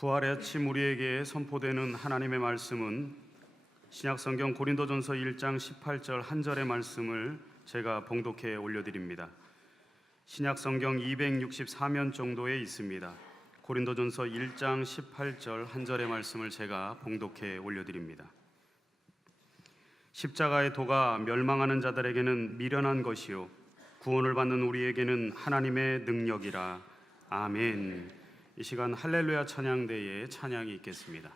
부활의 아침 우리에게 선포되는 하나님의 말씀은 신약성경 고린도전서 1장 18절 한 절의 말씀을 제가 봉독해 올려드립니다. 신약성경 264면 정도에 있습니다. 고린도전서 1장 18절 한 절의 말씀을 제가 봉독해 올려드립니다. 십자가의 도가 멸망하는 자들에게는 미련한 것이요 구원을 받는 우리에게는 하나님의 능력이라. 아멘. 이 시간 할렐루야 찬양대에 찬양이 있겠습니다.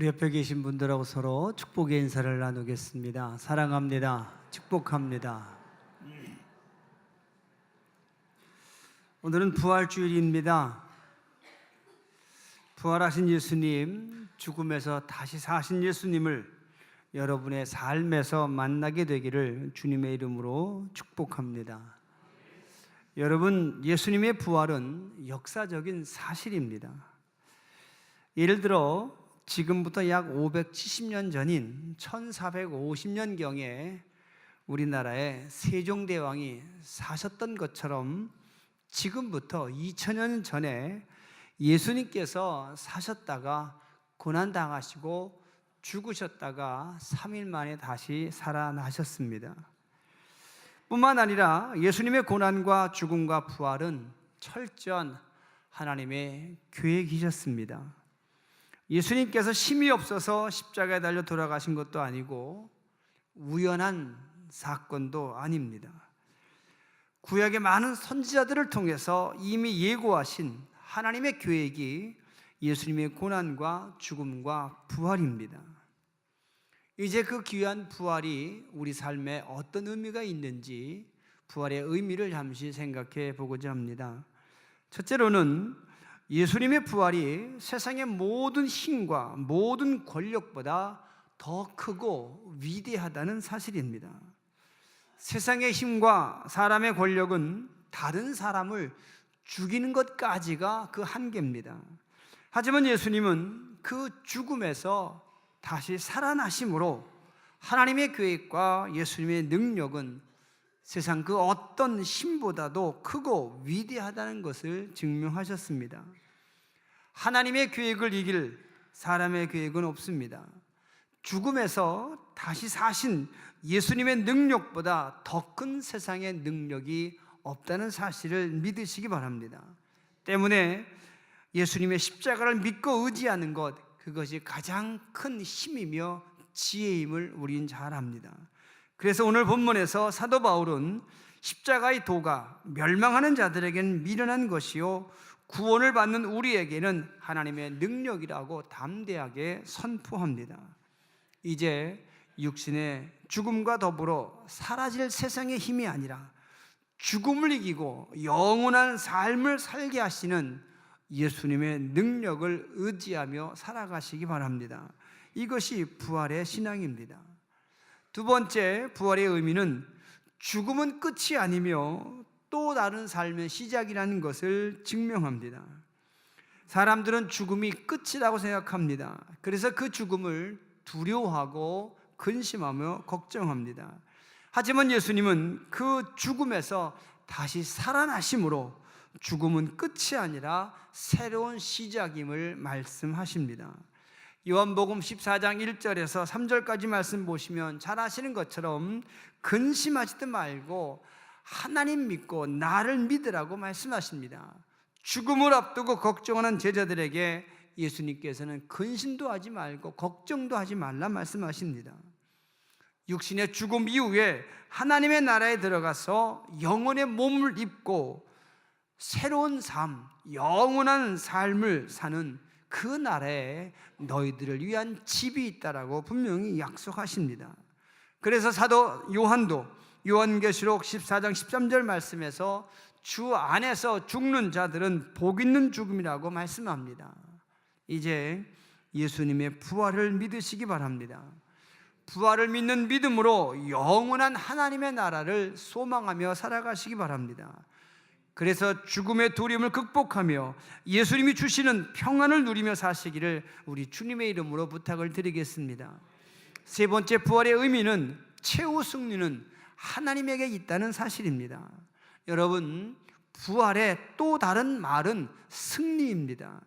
우리 옆에 계신 분들하고 서로 축복의 인사를 나누겠습니다. 사랑합니다. 축복합니다. 오늘은 부활주일입니다. 부활하신 예수님, 죽음에서 다시 사신 예수님을 여러분의 삶에서 만나게 되기를 주님의 이름으로 축복합니다. 여러분, 예수님의 부활은 역사적인 사실입니다. 예를 들어 지금부터 약 570년 전인 1450년경에 우리나라에 세종대왕이 사셨던 것처럼 지금부터 2000년 전에 예수님께서 사셨다가 고난당하시고 죽으셨다가 3일 만에 다시 살아나셨습니다. 뿐만 아니라 예수님의 고난과 죽음과 부활은 철저한 하나님의 계획이셨습니다. 예수님께서 힘이 없어서 십자가에 달려 돌아가신 것도 아니고 우연한 사건도 아닙니다. 구약의 많은 선지자들을 통해서 이미 예고하신 하나님의 계획이 예수님의 고난과 죽음과 부활입니다. 이제 그 귀한 부활이 우리 삶에 어떤 의미가 있는지 부활의 의미를 잠시 생각해 보고자 합니다. 첫째로는 예수님의 부활이 세상의 모든 힘과 모든 권력보다 더 크고 위대하다는 사실입니다. 세상의 힘과 사람의 권력은 다른 사람을 죽이는 것까지가 그 한계입니다. 하지만 예수님은 그 죽음에서 다시 살아나심으로 하나님의 계획과 예수님의 능력은 세상 그 어떤 힘보다도 크고 위대하다는 것을 증명하셨습니다. 하나님의 계획을 이길 사람의 계획은 없습니다. 죽음에서 다시 사신 예수님의 능력보다 더 큰 세상의 능력이 없다는 사실을 믿으시기 바랍니다. 때문에 예수님의 십자가를 믿고 의지하는 것, 그것이 가장 큰 힘이며 지혜임을 우린 잘 압니다. 그래서 오늘 본문에서 사도 바울은 십자가의 도가 멸망하는 자들에게는 미련한 것이요 구원을 받는 우리에게는 하나님의 능력이라고 담대하게 선포합니다. 이제 육신의 죽음과 더불어 사라질 세상의 힘이 아니라 죽음을 이기고 영원한 삶을 살게 하시는 예수님의 능력을 의지하며 살아가시기 바랍니다. 이것이 부활의 신앙입니다. 두 번째, 부활의 의미는 죽음은 끝이 아니며 또 다른 삶의 시작이라는 것을 증명합니다. 사람들은 죽음이 끝이라고 생각합니다. 그래서 그 죽음을 두려워하고 근심하며 걱정합니다. 하지만 예수님은 그 죽음에서 다시 살아나심으로 죽음은 끝이 아니라 새로운 시작임을 말씀하십니다. 요한복음 14장 1절에서 3절까지 말씀 보시면 잘 아시는 것처럼 근심하지도 말고 하나님 믿고 나를 믿으라고 말씀하십니다. 죽음을 앞두고 걱정하는 제자들에게 예수님께서는 근심도 하지 말고 걱정도 하지 말라 말씀하십니다. 육신의 죽음 이후에 하나님의 나라에 들어가서 영혼의 몸을 입고 새로운 삶, 영원한 삶을 사는 그 나라에 너희들을 위한 집이 있다라고 분명히 약속하십니다. 그래서 사도 요한도 요한계시록 14장 13절 말씀에서 주 안에서 죽는 자들은 복 있는 죽음이라고 말씀합니다. 이제 예수님의 부활을 믿으시기 바랍니다. 부활을 믿는 믿음으로 영원한 하나님의 나라를 소망하며 살아가시기 바랍니다. 그래서 죽음의 두려움을 극복하며 예수님이 주시는 평안을 누리며 사시기를 우리 주님의 이름으로 부탁을 드리겠습니다. 세 번째, 부활의 의미는 최후 승리는 하나님에게 있다는 사실입니다. 여러분, 부활의 또 다른 말은 승리입니다.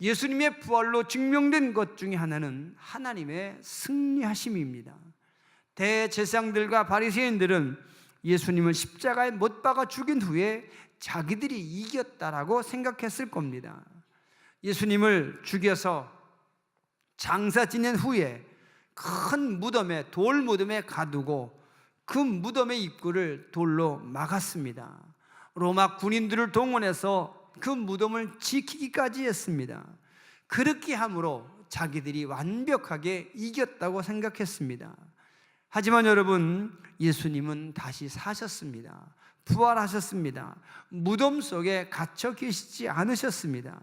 예수님의 부활로 증명된 것 중에 하나는 하나님의 승리하심입니다. 대제사장들과 바리새인들은 예수님을 십자가에 못 박아 죽인 후에 자기들이 이겼다라고 생각했을 겁니다. 예수님을 죽여서 장사 지낸 후에 큰 무덤에, 돌 무덤에 가두고 그 무덤의 입구를 돌로 막았습니다. 로마 군인들을 동원해서 그 무덤을 지키기까지 했습니다. 그렇게 함으로 자기들이 완벽하게 이겼다고 생각했습니다. 하지만 여러분, 예수님은 다시 사셨습니다. 부활하셨습니다. 무덤 속에 갇혀 계시지 않으셨습니다.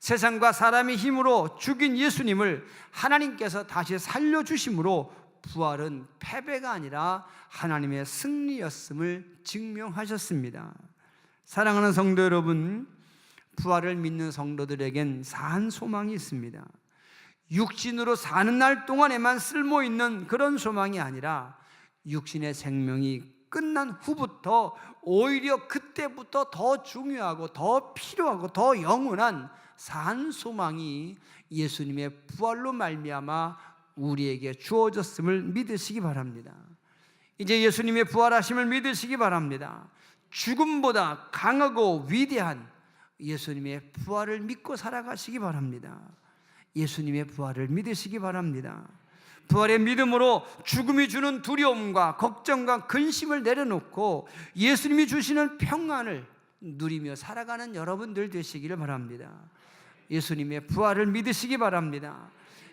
세상과 사람의 힘으로 죽인 예수님을 하나님께서 다시 살려주심으로 부활은 패배가 아니라 하나님의 승리였음을 증명하셨습니다. 사랑하는 성도 여러분, 부활을 믿는 성도들에겐 사한 소망이 있습니다. 육신으로 사는 날 동안에만 쓸모 있는 그런 소망이 아니라 육신의 생명이 끝난 후부터 오히려 그때부터 더 중요하고 더 필요하고 더 영원한 사한 소망이 예수님의 부활로 말미암아 우리에게 주어졌음을 믿으시기 바랍니다. 이제 예수님의 부활하심을 믿으시기 바랍니다. 죽음보다 강하고 위대한 예수님의 부활을 믿고 살아가시기 바랍니다. 예수님의 부활을 믿으시기 바랍니다. 부활의 믿음으로 죽음이 주는 두려움과 걱정과 근심을 내려놓고 예수님이 주시는 평안을 누리며 살아가는 여러분들 되시기를 바랍니다. 예수님의 부활을 믿으시기 바랍니다.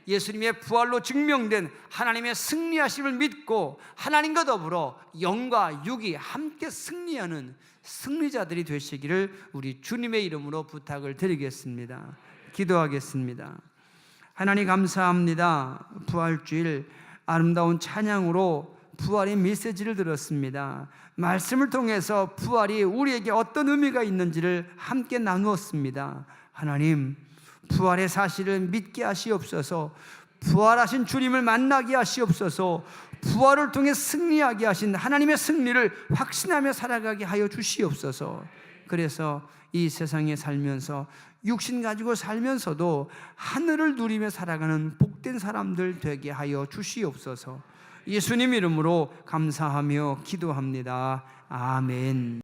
예수님의 부활로 증명된 하나님의 승리하심을 믿고 하나님과 더불어 영과 육이 함께 승리하는 승리자들이 되시기를 우리 주님의 이름으로 부탁을 드리겠습니다. 기도하겠습니다. 하나님 감사합니다. 부활주일 아름다운 찬양으로 부활의 메시지를 들었습니다. 말씀을 통해서 부활이 우리에게 어떤 의미가 있는지를 함께 나누었습니다. 하나님, 부활의 사실을 믿게 하시옵소서. 부활하신 주님을 만나게 하시옵소서. 부활을 통해 승리하게 하신 하나님의 승리를 확신하며 살아가게 하여 주시옵소서. 그래서 이 세상에 살면서 육신 가지고 살면서도 하늘을 누리며 살아가는 복된 사람들 되게 하여 주시옵소서. 예수님 이름으로 감사하며 기도합니다. 아멘.